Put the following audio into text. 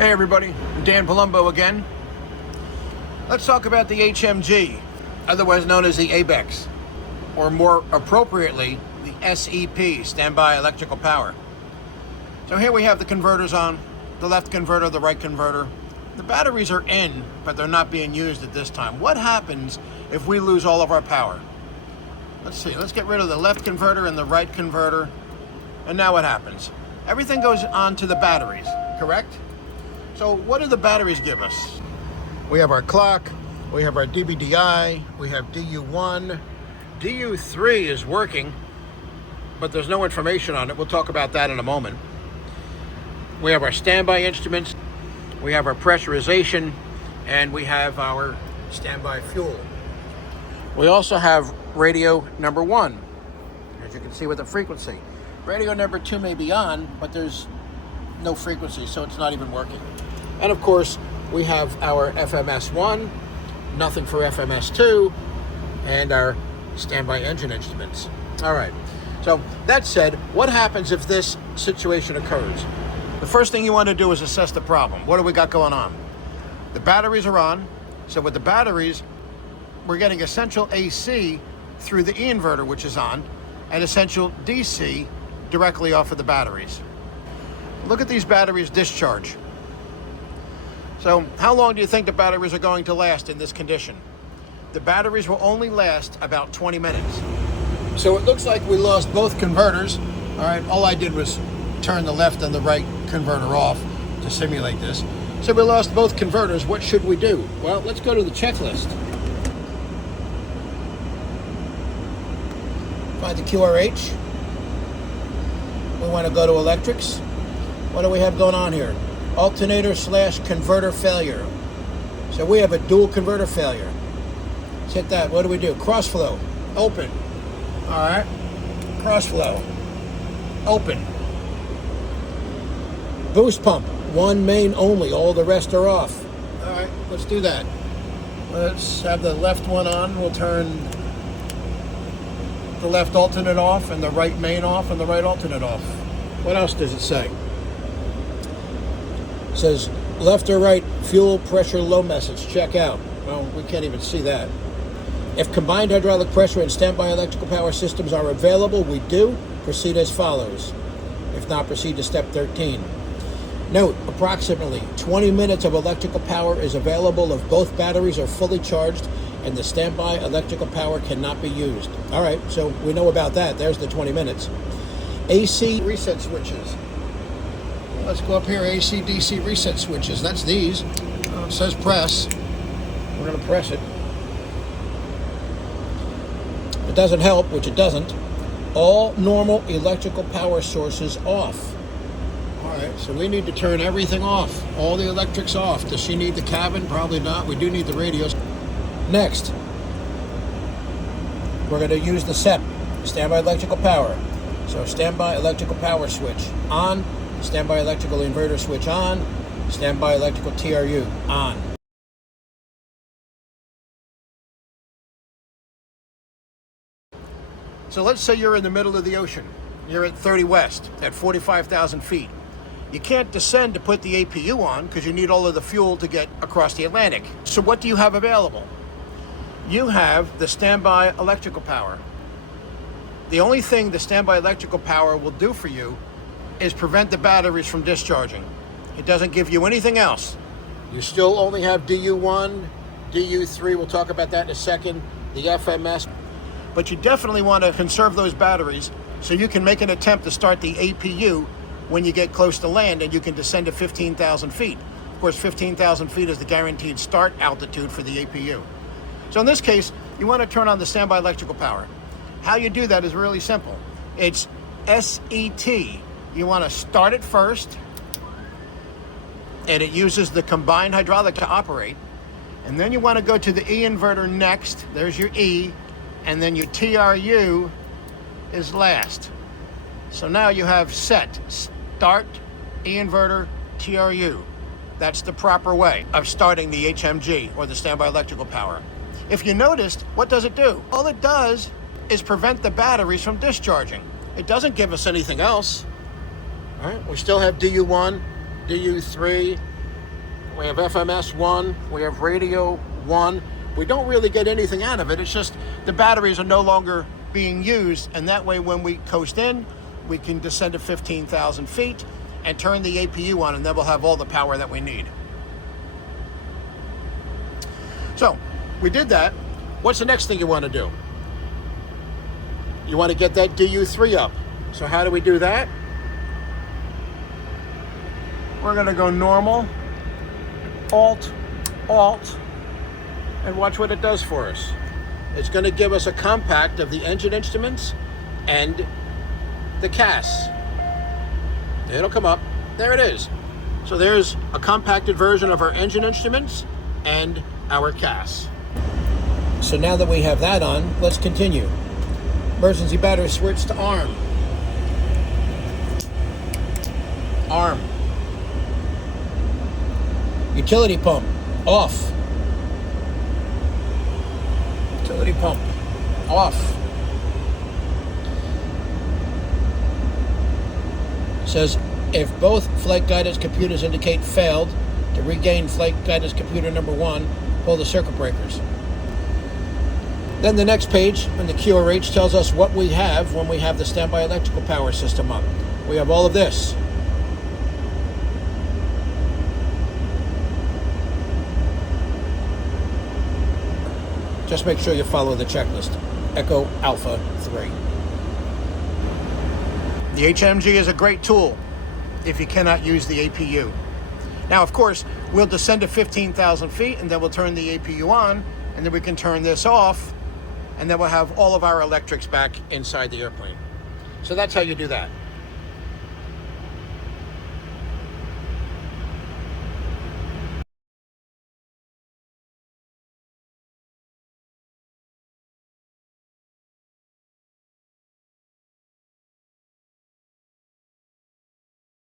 Hey everybody, Dan Palumbo again. Let's talk about the HMG, otherwise known as the ABEX, or more appropriately, the SEP, standby electrical power. So here we have the converters on, the left converter, the right converter. The batteries are in, but they're not being used at this time. What happens if we lose all of our power? Let's see, let's get rid of the left converter and the right converter. And now what happens? Everything goes on to the batteries, correct? So what do the batteries give us? We have our clock, we have our DBDI, we have DU1. DU3 is working, but there's no information on it. We'll talk about that in a moment. We have our standby instruments, we have our pressurization, and we have our standby fuel. We also have radio number 1, as you can see with the frequency. Radio number 2 may be on, but there's no frequency, so it's not even working. And of course, we have our FMS1, nothing for FMS2, and our standby engine instruments. All right, so that said, what happens if this situation occurs? The first thing you want to do is assess the problem. What do we got going on? The batteries are on, so with the batteries, we're getting essential AC through the E-inverter, which is on, and essential DC directly off of the batteries. Look at these batteries discharge. So how long do you think the batteries are going to last in this condition? The batteries will only last about 20 minutes. So it looks like we lost both converters. All right, all I did was turn the left and the right converter off to simulate this. So we lost both converters. What should we do? Well, let's go to the checklist. Find the QRH. We want to go to electrics. What do we have going on here? Alternator / converter failure. So we have a dual converter failure. Let's hit that. What do we do? Crossflow. Open. All right. Crossflow. Open. Boost pump. One main only. All the rest are off. All right. Let's do that. Let's have the left one on. We'll turn the left alternate off and the right main off and the right alternate off. What else does it say? It says left or right fuel pressure low message. Check out. Well, we can't even see that. If combined hydraulic pressure and standby electrical power systems are available, we do. Proceed as follows. If not, proceed to step 13. Note, approximately 20 minutes of electrical power is available if both batteries are fully charged and the standby electrical power cannot be used. All right, so we know about that. There's the 20 minutes. AC reset switches. Let's go up here, AC DC reset switches. That's these. It says press. We're going to press it. It doesn't help, which it doesn't. All normal electrical power sources off. All right, so we need to turn everything off. All the electrics off. Does she need the cabin? Probably not. We do need the radios. Next, we're going to use the SEP, standby electrical power. So standby electrical power switch on, standby electrical inverter switch on, standby electrical TRU on. So let's say you're in the middle of the ocean. You're at 30 West at 45,000 feet. You can't descend to put the APU on because you need all of the fuel to get across the Atlantic. So what do you have available? You have the standby electrical power. The only thing the standby electrical power will do for you is prevent the batteries from discharging. It doesn't give you anything else. You still only have DU1, DU3, we'll talk about that in a second, the FMS. But you definitely want to conserve those batteries so you can make an attempt to start the APU when you get close to land and you can descend to 15,000 feet. Of course, 15,000 feet is the guaranteed start altitude for the APU. So in this case, you want to turn on the standby electrical power. How you do that is really simple. It's SET. You want to start it first, and it uses the combined hydraulic to operate. And then you want to go to the E-inverter next. There's your E, and then your TRU is last. So now you have set, start, E-inverter, TRU. That's the proper way of starting the HMG, or the standby electrical power. If you noticed, what does it do? All it does is prevent the batteries from discharging. It doesn't give us anything else. All right, we still have DU1, DU3, we have FMS 1, we have radio 1. We don't really get anything out of it. It's just the batteries are no longer being used, and that way when we coast in, we can descend to 15,000 feet and turn the APU on, and then we'll have all the power that we need. So, we did that. What's the next thing you want to do? You want to get that DU3 up. So how do we do that? We're going to go normal, Alt, and watch what it does for us. It's going to give us a compact of the engine instruments and the CAS. It'll come up. There it is. So there's a compacted version of our engine instruments and our CAS. So now that we have that on, let's continue. Emergency battery switch to arm. Arm. Utility pump, off. Utility pump, off. It says, if both flight guidance computers indicate failed, to regain flight guidance computer number 1, pull the circuit breakers. Then the next page in the QRH tells us what we have when we have the standby electrical power system up. We have all of this. Just make sure you follow the checklist. Echo Alpha 3. The HMG is a great tool if you cannot use the APU. Now, of course, we'll descend to 15,000 feet and then we'll turn the APU on, and then we can turn this off, and then we'll have all of our electrics back inside the airplane. So that's how you do that.